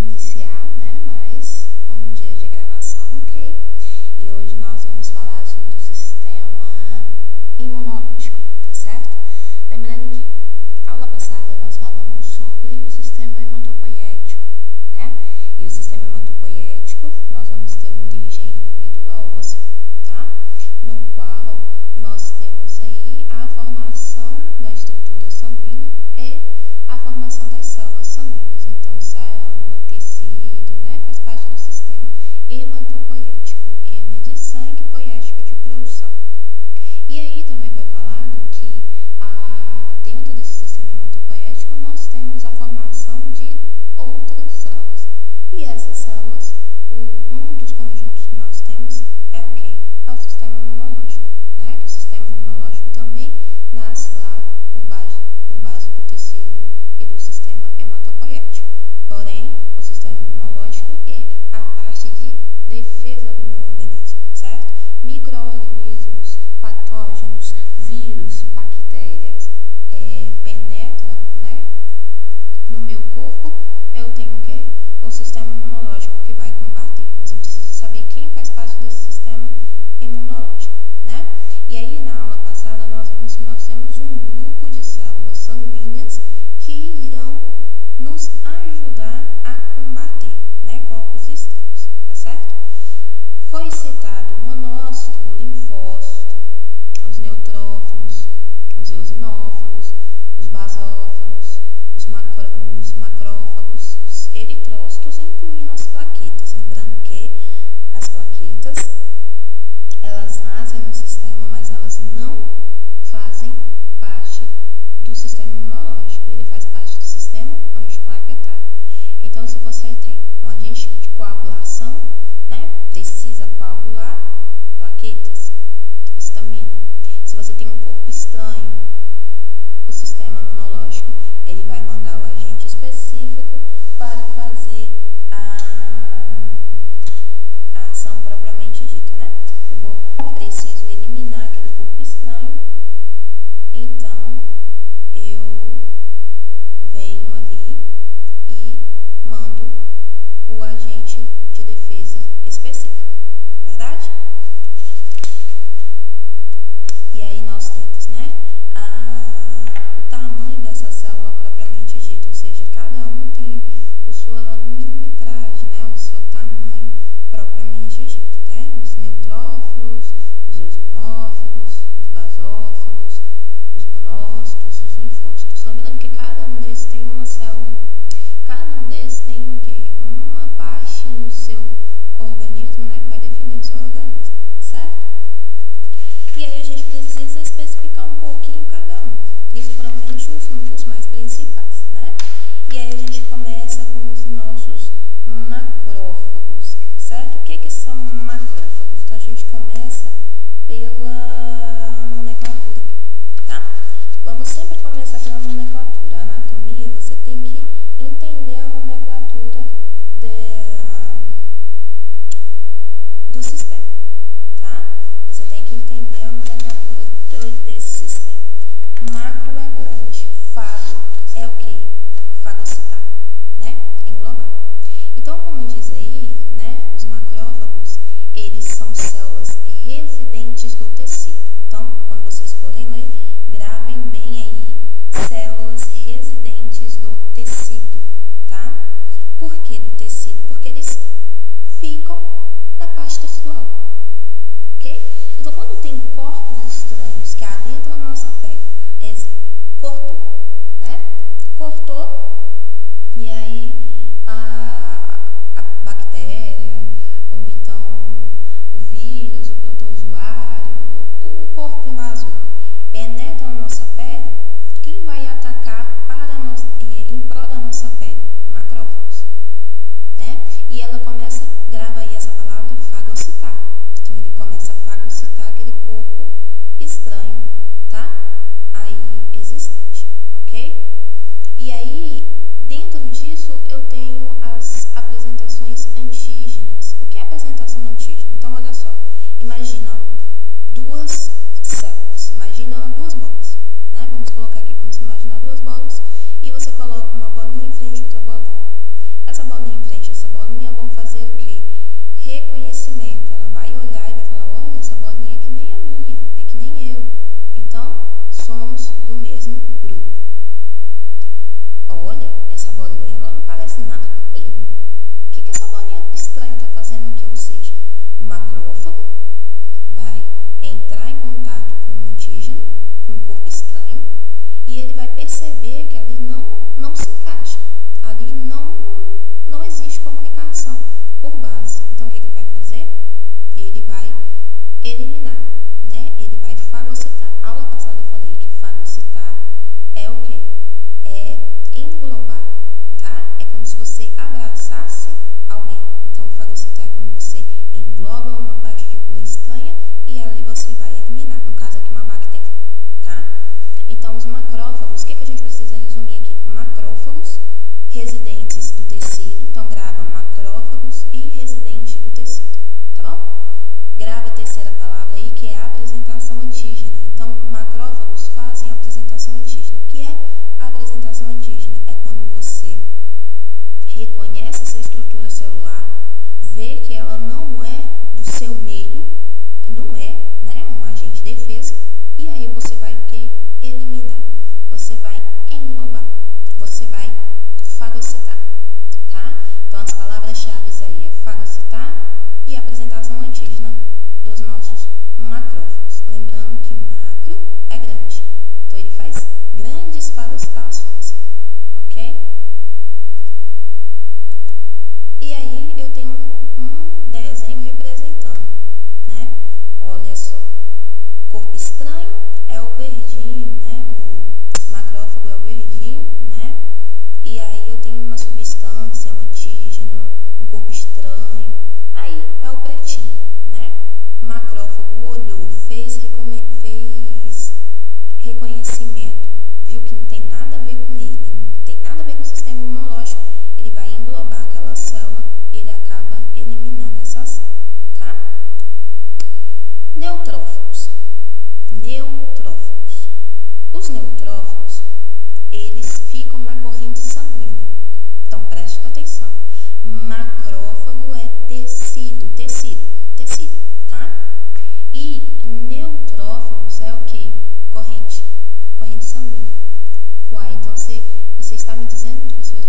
iniciar, né, mais um dia de gravação, ok? E hoje nós vamos falar sobre o sistema imunológico, tá certo? Lembrando que na aula passada nós falamos sobre o sistema hematopoiético, né? E o sistema hematopoiético nós vamos ter origem na medula óssea, tá? No qual nós temos aí a formação da estrutura sanguínea e a formação das células sanguíneas. Então, célula, tecido, né, faz parte do sistema hematopoiético. Hema de sangue, poiético de produção. E aí também foi falado que dentro desse sistema hematopoiético nós temos a formação de outras células. E essas células, um dos conjuntos que nós temos é o quê? É o sistema imunológico, né? Que o sistema imunológico também nasce lá por base do tecido e do sistema hematopoiético. Porém, o sistema imunológico é a parte de defesa do meu organismo, certo? Micro-organismos, patógenos, vírus, bactérias penetram, né, no meu corpo, eu tenho o quê? O sistema imunológico que vai combater. Mas eu preciso saber quem faz parte desse sistema imunológico, né? E aí, na aula passada, nós vimos que nós temos um grupo de células sanguíneas que irão nos ajudar a combater, né, corpos estranhos, tá certo? Foi citado o monócito, o linfócito, os neutrófilos, os eosinófilos, os basófilos, os macrófagos, os eritrócitos, incluindo as plaquetas. Lembrando que as plaquetas, elas nascem no sistema, mas elas não fazem parte do sistema imunológico. Ele faz parte do sistema antiplaquetário. Então, se você tem um agente de coagulação, né, precisa coagular plaquetas, histamina. Se você tem um corpo estranho, o sistema imunológico, ele vai mandar o agente específico para fazer a ação propriamente dita, né? Preciso eliminar aquele corpo estranho, então eu venho ali e mando o agente de defesa específico, verdade? E aí nós temos, né, o tamanho dessa célula propriamente dita, ou seja, cada um tem a sua milimetragem, né, o seu tamanho propriamente dito, né? Os neutrófilos, os eosinófilos, os basófilos, os monócitos, os linfócitos. Lembrando que cada um desses tem uma célula, cada um desses tem o quê? Uma parte no seu organismo, né, que vai defendendo o seu organismo, certo? E aí a gente precisa especificar um pouquinho cada um, principalmente os mais principais, né? E aí a gente começa com os nossos macrófagos, certo? O que são macrófagos? Então a gente começa pela nomenclatura, tá? Vamos sempre começar pela nomenclatura. A anatomia, você tem que entender a nomenclatura do sistema, tá? Você tem que entender a nomenclatura desse sistema. Macro é grande, fago é o quê? Fagocitar, né? Englobar. Então, como diz aí, né, os macrófagos, eles são células residentes do tecido. Então, quando vocês forem ler, gravem bem aí, células residentes do tecido, tá? Por que do tecido? Porque eles ficam na parte tecidual, ok? Então, quando tem corpos estranhos que adentram a nossa pele, exemplo, cortou, né? Cortou, e aí a bactéria, ou então o vírus, o protozoário, o corpo invasor, penetra na nossa pele, quem vai atacar em prol da nossa pele? Macrófagos, né? E ela começa, grava aí essa palavra, fagocitar. Então ele começa a fagocitar aquele corpo estranho, tá? Aí existente, ok? E aí, dentro disso, perceber que ali não se encaixa, ali não existe comunicação por base. Então o que ele vai fazer? Ele vai eliminar, né? Ele vai fagocitar. Aula passada eu falei que fagocitar é o quê? É englobar, tá? É como se você abraçasse alguém. Então fagocitar é quando você engloba uma partícula estranha e ali você vai eliminar. No caso aqui, uma bactéria, tá? Então os macrófagos, o que a gente precisa resumir aqui? Macrófagos residentes do tecido. Então grava macrófagos e residente do tecido, tá bom? Grava a terceira palavra aí, que é a apresentação antígena. Então, macrófagos fazem a apresentação antígena. O que é a apresentação antígena? É quando você reconhece essa estrutura celular, vê que ela não é do seu meio, não é, né, um agente de defesa, e aí você vai o quê? Eliminar. Você vai englobar. Você vai fagocitar, tá? Então, as palavras-chave aí é fagocitar e apresentação antígena dos nossos macrófagos. Lembrando que macro é grande, então ele faz grandes fagocitações, ok? E aí eu tenho um desenho representando, né? Olha só, corpo estranho é o verdinho, né? O macrófago é o verdinho, né? E aí eu tenho uma substância, um antígeno, um corpo estranho, aí é o pretinho, né? Macrófago olhou, fez reconhecimento, viu que não tem nada a ver com ele, não tem nada a ver com o sistema imunológico, ele vai englobar aquela célula e ele acaba eliminando essa célula, tá? Neutrófilos. Neutrófilos. Os neutrófilos, eles ficam na corrente sanguínea. Então, preste atenção. Macrófago é tecido, tá? E neutrófilos é o quê? Corrente sanguínea. Uai, então você está me dizendo, professor,